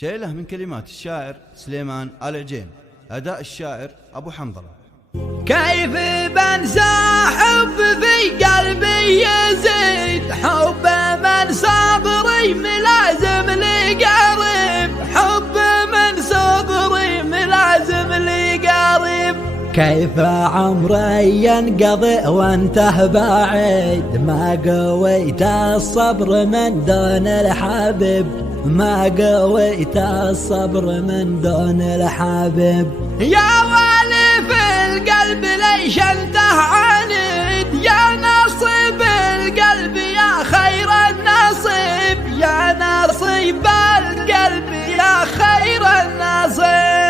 شيله من كلمات الشاعر سليمان آل عجين، أداء الشاعر أبو حنظلة. كيف بنسى حب في قلبي يزيد، حب من صغري ملازم لي قريب، حب من صغري ملازم لي قريب. كيف عمري ينقضي وانته بعيد، ما قويت الصبر من دون الحبيب، ما قويت الصبر من دون الحبيب. يا والي في القلب ليش انته عنيد، يا نصيب القلب يا خير النصيب، يا نصيب القلب يا خير النصيب.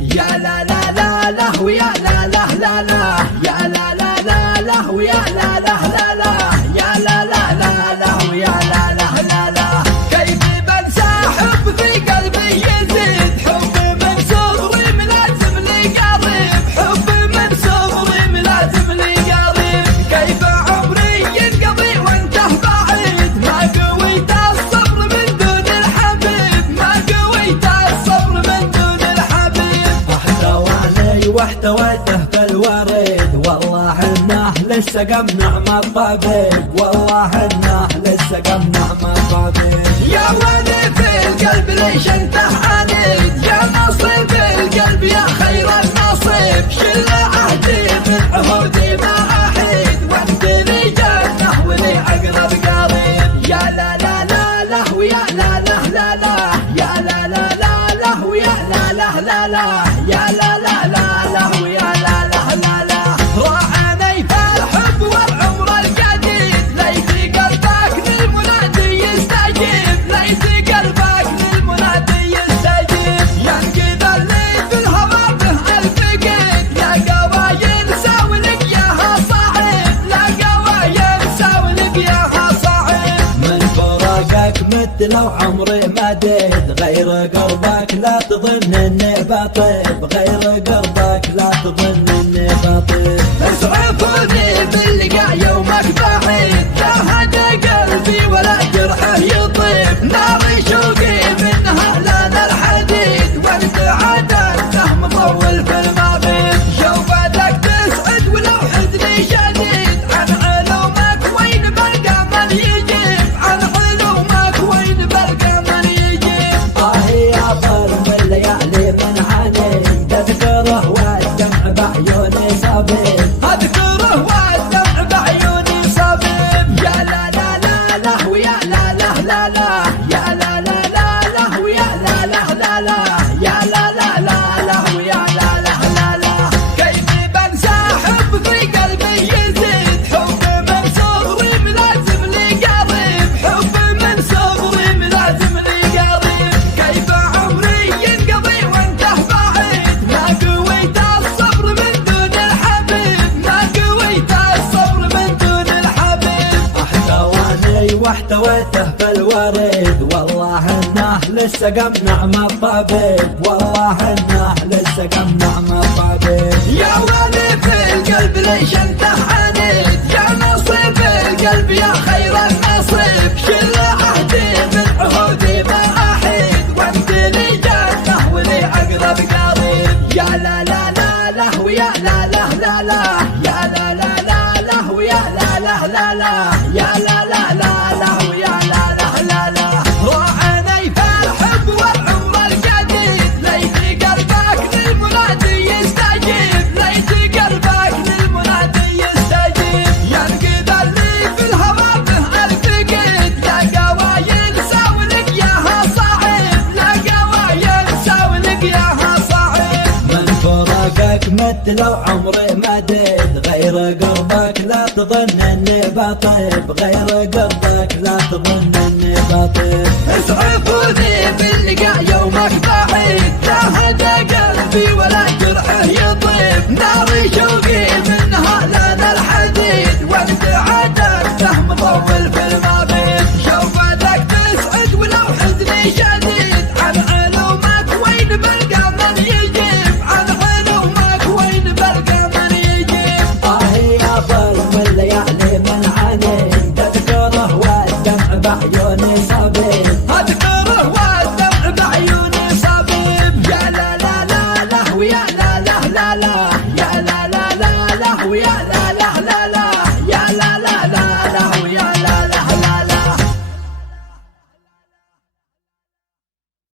يا لا لا لا لا ويا لا لا لا لا، يا لا لا لا لا ويا لا لا لا لا، يا لا لا لا لا ويا لا لا لا لا. كيف بنسى حب في قلبي يزيد، حب من صغري ملازم لي قريب، حب من صغري ملازم لي قريب. كيف عمري ينقضي وانته بعيد، ما قويت الصبر من دون الحبيب، ما قويت الصبر من دون الحبيب. احتواني واحتويته في الوريد، والله انه لسه قمنع مع الطبيب، والله انه لسه قمنع مع الطبيب. يا ولي في القلب ليش انته عنيد، يا نصيب القلب يا خير النصيب. شل عهدي من عهودي ما احيد، وانت لي جنه ولي اقرب قريب. يا لا لا لا لا ويا لا لا لا لا، يا لا لا لا لا ويا لا لا لا لا، يا لا لا لا لا ويا لا لا لا لا. راعني في الحب والعمر الجديد، ليت قلبك للمنادي يستجيب، ليت قلبك للمنادي يستجيب. ينقذ اللي في الهوى به ألف قيد، لا قوايل ساولك ياها صعيب، لا قوايل ساولك ياها صعيب. من فراقك مت لو عمري مديد، غير قربك لا تظن اني بطيب، غير قربك لا تظن اني بطيب. اسعفوني باللقاء يومك بعيد، جاهد قلبي ولا جرحه يطيب، ناري شوقي منها لان الحديد، وانت عادته مطول في المبيت. شوفتك تسعد ولو حزني شديد، عن علومك وين بلقى من يجيب، عن علومك وين بلقى من يجيب. يا ظلم الليالي من عنيد، اذكره والدمع بعيوني صبيب، اذكره والدمع بعيوني صبيب. يا لا لا لا لا ويا لا لا لا لا، يا لا لا لا لا ويا لا لا لا لا، يا لا لا لا لا ويا لا لا لا لا. كيف بنسى حب في قلبي يزيد، حب من صغري ملازم لي قريب، حب من صغري ملازم لي قريب. كيف عمري ينقضي وانته بعيد، ما قويت الصبر من دون الحبيب، ما قويت الصبر من دون الحبيب. احتواني واحتويته في الوريد، والله انه لسه قمنع مع الطبيب، والله انه لسه قمنع مع الطبيب. يا ولي في القلب ليش انته عنيد، يا نصيب القلب يا خير النصيب. شل عهدي من عهودي ما احيد، وانت لي جنه ولي اقرب قريب. يا لا لا لا لا ويا لا لا لا لا، يا لا لا لا لا ويا لا لا لا لا، يا لا لا لا لا ويا لا لا لا لا. راعني في الحب والعمر الجديد، ليت قلبك للمنادي يستجيب، ليت قلبك للمنادي يستجيب. ينقذ اللي في الهوى به ألف قيد، لا قوايل ساولك ياها صعيب، لا قوايل ساولك ياها صعيب. من فراقك مت لو عمري مديد، غير قربك لا تظن اني بطيب، غير قربك لا تظن اني بطيب. اسعفوني باللقاء يومك بعيد، جاهد قلبي ولا جرحه يطيب، ناري شوقي منها لان الحديد، وانت عادته مطول في المبيت. شوفتك تسعد ولو حزني شديد، عن علومك وين بلقى من يجيب، عن علومك وين بلقى من يجيب. يا ظلم الليالي من عنيد، اذكره والدمع بعيوني صبيب. طبيب اذكره والدمع بعيوني صبيب يا لا لا لا لا ويا لا لا لا لا يا لا لا لا لا ويا لا